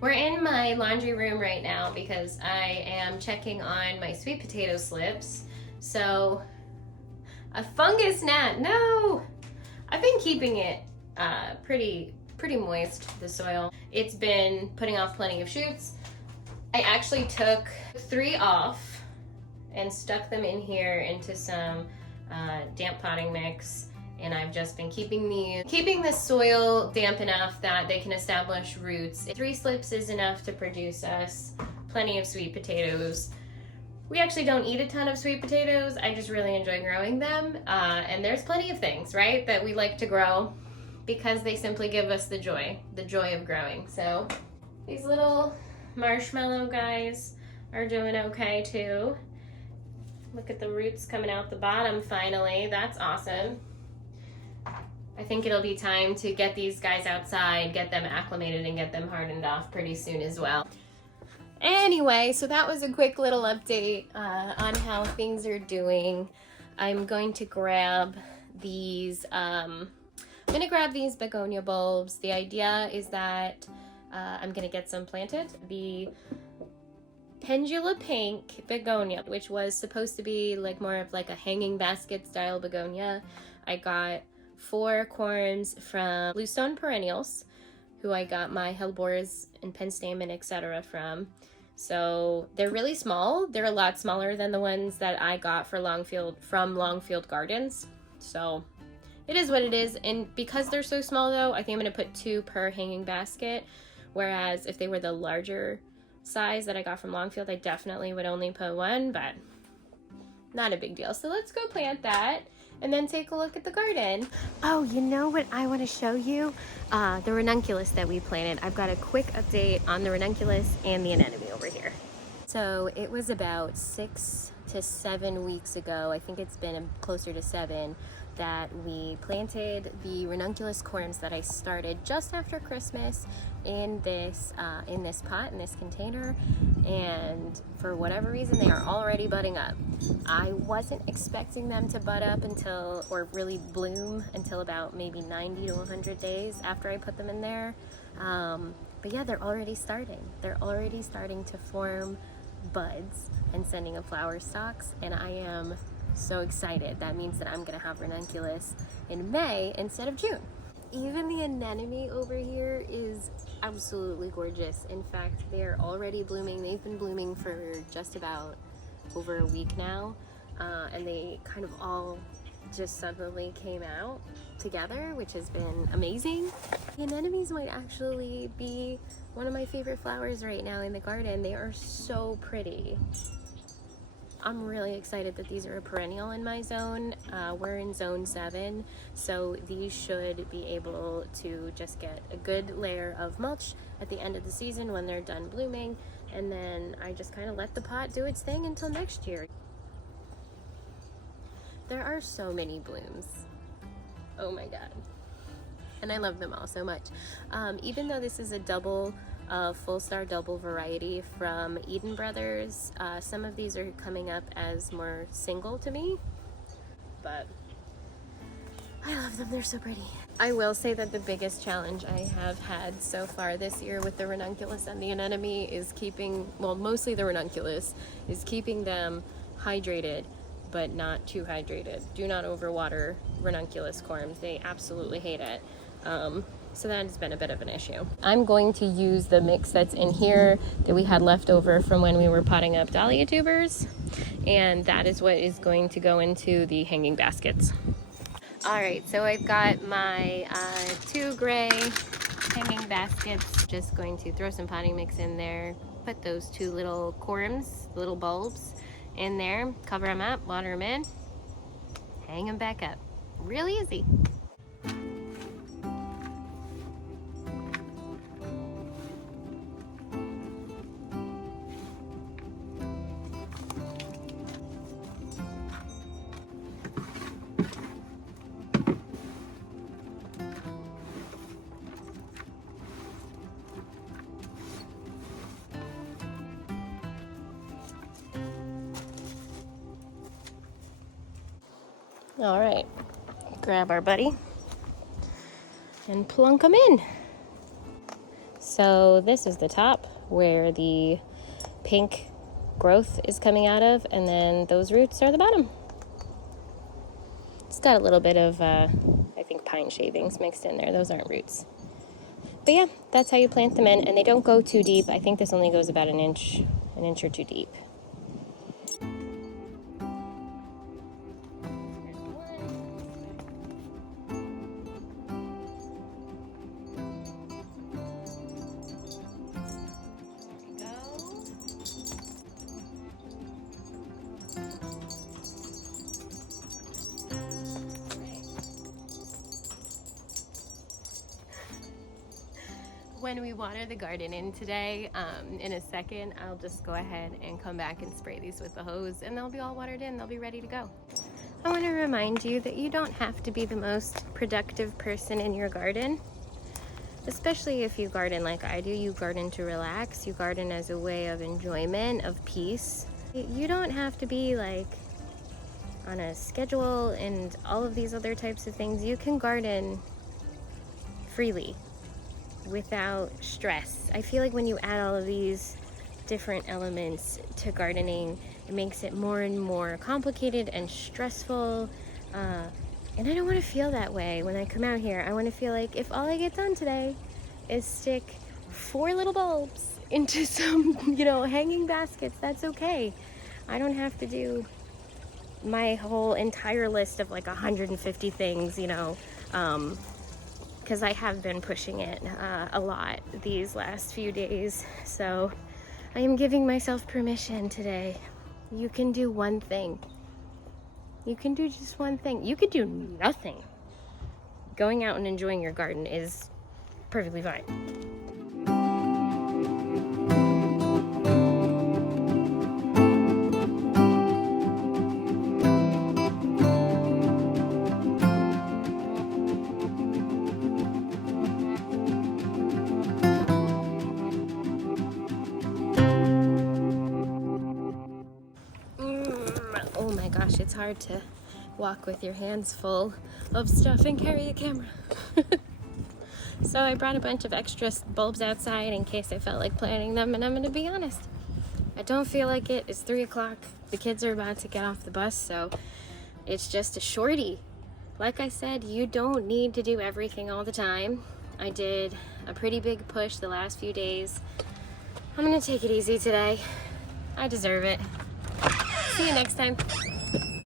We're in my laundry room right now because I am checking on my sweet potato slips. So, a fungus gnat, no! I've been keeping it pretty moist, the soil. It's been putting off plenty of shoots. I actually took 3 off and stuck them in here into some damp potting mix, and I've just been keeping the soil damp enough that they can establish roots. 3 slips is enough to produce us plenty of sweet potatoes. We actually don't eat a ton of sweet potatoes. I just really enjoy growing them, and there's plenty of things, right, that we like to grow because they simply give us the joy of growing. So these little marshmallow guys are doing okay too. Look at the roots coming out the bottom finally. That's awesome. I think it'll be time to get these guys outside, get them acclimated, and get them hardened off pretty soon as well. Anyway, so that was a quick little update on how things are doing. I'm going to grab these, Begonia bulbs. The idea is that I'm gonna get some planted. The Pendula Pink begonia, which was supposed to be like more of like a hanging basket style begonia. I got 4 corms from Bluestone Perennials, who I got my hellebores and penstemon, etc. from. So they're really small. They're a lot smaller than the ones that I got from Longfield Gardens. So it is what it is. And because they're so small though, I think I'm gonna put 2 per hanging basket. Whereas if they were the larger size that I got from Longfield, I definitely would only put 1, but not a big deal. So let's go plant that and then take a look at the garden. Oh, you know what I want to show you? The ranunculus that we planted. I've got a quick update on the ranunculus and the anemone over here. So it was about 6 to 7 weeks ago, I think it's been closer to 7, that we planted the ranunculus corms that I started just after Christmas in this pot, in this container, and for whatever reason they are already budding up. I wasn't expecting them to bud up or really bloom until about maybe 90 to 100 days after I put them in there. But yeah, they're already starting. They're already starting to form buds and sending up flower stalks, and I am so excited. That means that I'm gonna have ranunculus in May instead of June. Even the anemone over here is absolutely gorgeous. In fact, they're already blooming. They've been blooming for just about over a week now, and they kind of all just suddenly came out together, which has been amazing. The anemones might actually be one of my favorite flowers right now in the garden. They are so pretty. I'm really excited that these are a perennial in my zone. We're in zone 7, so these should be able to just get a good layer of mulch at the end of the season when they're done blooming, and then I just kind of let the pot do its thing until next year. There are so many blooms. Oh my god. And I love them all so much. Even though this is a full star double variety from Eden Brothers, some of these are coming up as more single to me, but I love them. They're so pretty. I will say that the biggest challenge I have had so far this year with the ranunculus and the anemone is mostly the ranunculus, is keeping them hydrated but not too hydrated. Do not overwater ranunculus corms. They absolutely hate it. So that has been a bit of an issue. I'm going to use the mix that's in here that we had left over from when we were potting up dahlia tubers, and that is what is going to go into the hanging baskets. All right, so I've got my 2 gray hanging baskets. Just going to throw some potting mix in there, put those 2 little corms, little bulbs in there, cover them up, water them in, hang them back up. Really easy. All right, grab our buddy and plunk them in. So this is the top where the pink growth is coming out of, and then those roots are the bottom. It's got a little bit of, I think, pine shavings mixed in there. Those aren't roots. But yeah, that's how you plant them in, and they don't go too deep. I think this only goes about an inch or two deep. When we water the garden in today, in a second, I'll just go ahead and come back and spray these with the hose, and they'll be all watered in. They'll be ready to go. I want to remind you that you don't have to be the most productive person in your garden, especially if you garden like I do. You garden to relax. You garden as a way of enjoyment, of peace. You don't have to be like on a schedule and all of these other types of things. You can garden freely, without stress. I feel like when you add all of these different elements to gardening, it makes it more and more complicated and stressful. And I don't want to feel that way when I come out here. I want to feel like if all I get done today is stick 4 little bulbs into some, hanging baskets, that's okay. I don't have to do my whole entire list of like 150 things, because I have been pushing it a lot these last few days. So I am giving myself permission today. You can do one thing. You can do just one thing. You could do nothing. Going out and enjoying your garden is perfectly fine. Oh my gosh, it's hard to walk with your hands full of stuff and carry a camera. So I brought a bunch of extra bulbs outside in case I felt like planting them, and I'm gonna be honest, I don't feel like it. It's 3 o'clock. The kids are about to get off the bus, so it's just a shorty. Like I said, you don't need to do everything all the time. I did a pretty big push the last few days. I'm gonna take it easy today. I deserve it. See you next time.